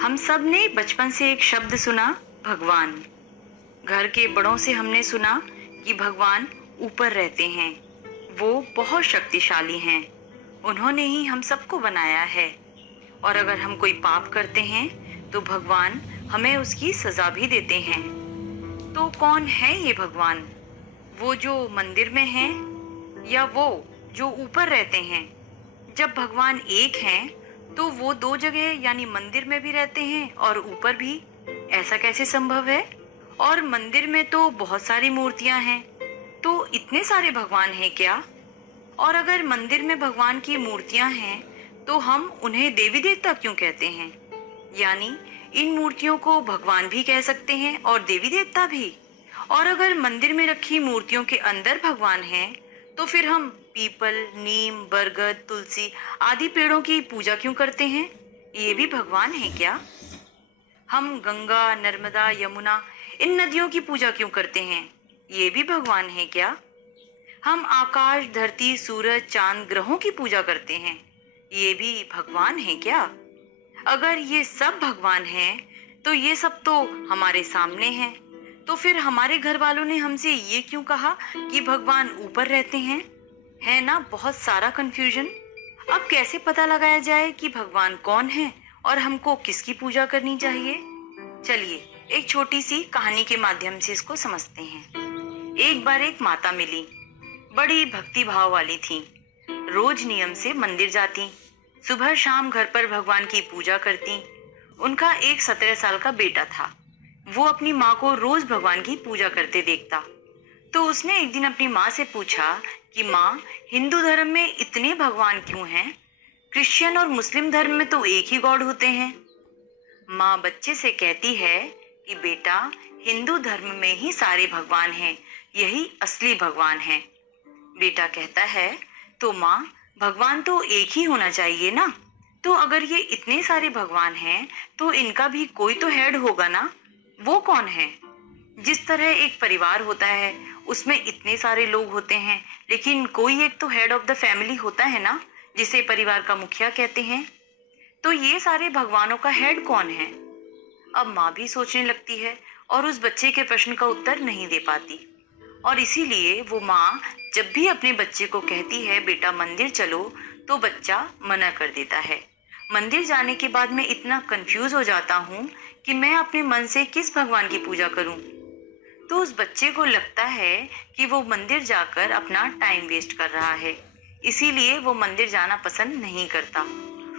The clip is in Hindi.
हम सब ने बचपन से एक शब्द सुना, भगवान। घर के बड़ों से हमने सुना कि भगवान ऊपर रहते हैं, वो बहुत शक्तिशाली हैं। उन्होंने ही हम सबको बनाया है। और अगर हम कोई पाप करते हैं तो भगवान हमें उसकी सजा भी देते हैं। तो कौन है ये भगवान? वो जो मंदिर में है या वो जो ऊपर रहते हैं? जब भगवान एक हैं तो वो दो जगह यानी मंदिर में भी रहते हैं और ऊपर भी। ऐसा कैसे संभव है? और मंदिर में तो बहुत सारी मूर्तियां हैं, तो इतने सारे भगवान हैं क्या? और अगर मंदिर में भगवान की मूर्तियां हैं तो हम उन्हें देवी देवता क्यों कहते हैं? यानी इन मूर्तियों को भगवान भी कह सकते हैं और देवी देवता भी। और अगर मंदिर में रखी मूर्तियों के अंदर भगवान हैं तो फिर हम पीपल, नीम, बरगद, तुलसी आदि पेड़ों की पूजा क्यों करते हैं? ये भी भगवान है क्या? हम गंगा, नर्मदा, यमुना इन नदियों की पूजा क्यों करते हैं? ये भी भगवान है क्या? हम आकाश, धरती, सूरज, चांद, ग्रहों की पूजा करते हैं, ये भी भगवान है क्या? अगर ये सब भगवान हैं तो ये सब तो हमारे सामने हैं। तो फिर हमारे घर वालों ने हमसे ये क्यों कहा कि भगवान ऊपर रहते हैं? है ना बहुत सारा कंफ्यूजन। अब कैसे पता लगाया जाए कि भगवान कौन है और हमको किसकी पूजा करनी चाहिए? चलिए एक छोटी सी कहानी के माध्यम से इसको समझते हैं। एक बार एक माता मिली, बड़ी भक्ति भाव वाली थी। रोज नियम से मंदिर जाती, सुबह शाम घर पर भगवान की पूजा करती। उनका एक 17 साल का बेटा था। वो अपनी माँ को रोज भगवान की पूजा करते देखता। तो उसने एक दिन अपनी माँ से पूछा कि माँ, हिंदू धर्म में इतने भगवान क्यों हैं? क्रिश्चियन और मुस्लिम धर्म में तो एक ही गॉड होते हैं। माँ बच्चे से कहती है कि बेटा, हिंदू धर्म में ही सारे भगवान हैं, यही असली भगवान है। बेटा कहता है, तो माँ, भगवान तो एक ही होना चाहिए ना? तो अगर ये इतने सारे भगवान हैं तो इनका भी कोई तो हेड होगा ना? वो कौन है? जिस तरह एक परिवार होता है उसमें इतने सारे लोग होते हैं, लेकिन कोई एक तो हेड ऑफ द फैमिली होता है ना, जिसे परिवार का मुखिया कहते हैं। तो ये सारे भगवानों का हेड कौन है? अब माँ भी सोचने लगती है और उस बच्चे के प्रश्न का उत्तर नहीं दे पाती। और इसीलिए वो माँ जब भी अपने बच्चे को कहती है बेटा मंदिर चलो, तो बच्चा मना कर देता है। मंदिर जाने के बाद मैं इतना कंफ्यूज हो जाता हूँ कि मैं अपने मन से किस भगवान की पूजा करूँ। तो उस बच्चे को लगता है कि वो मंदिर जाकर अपना टाइम वेस्ट कर रहा है, इसीलिए वो मंदिर जाना पसंद नहीं करता।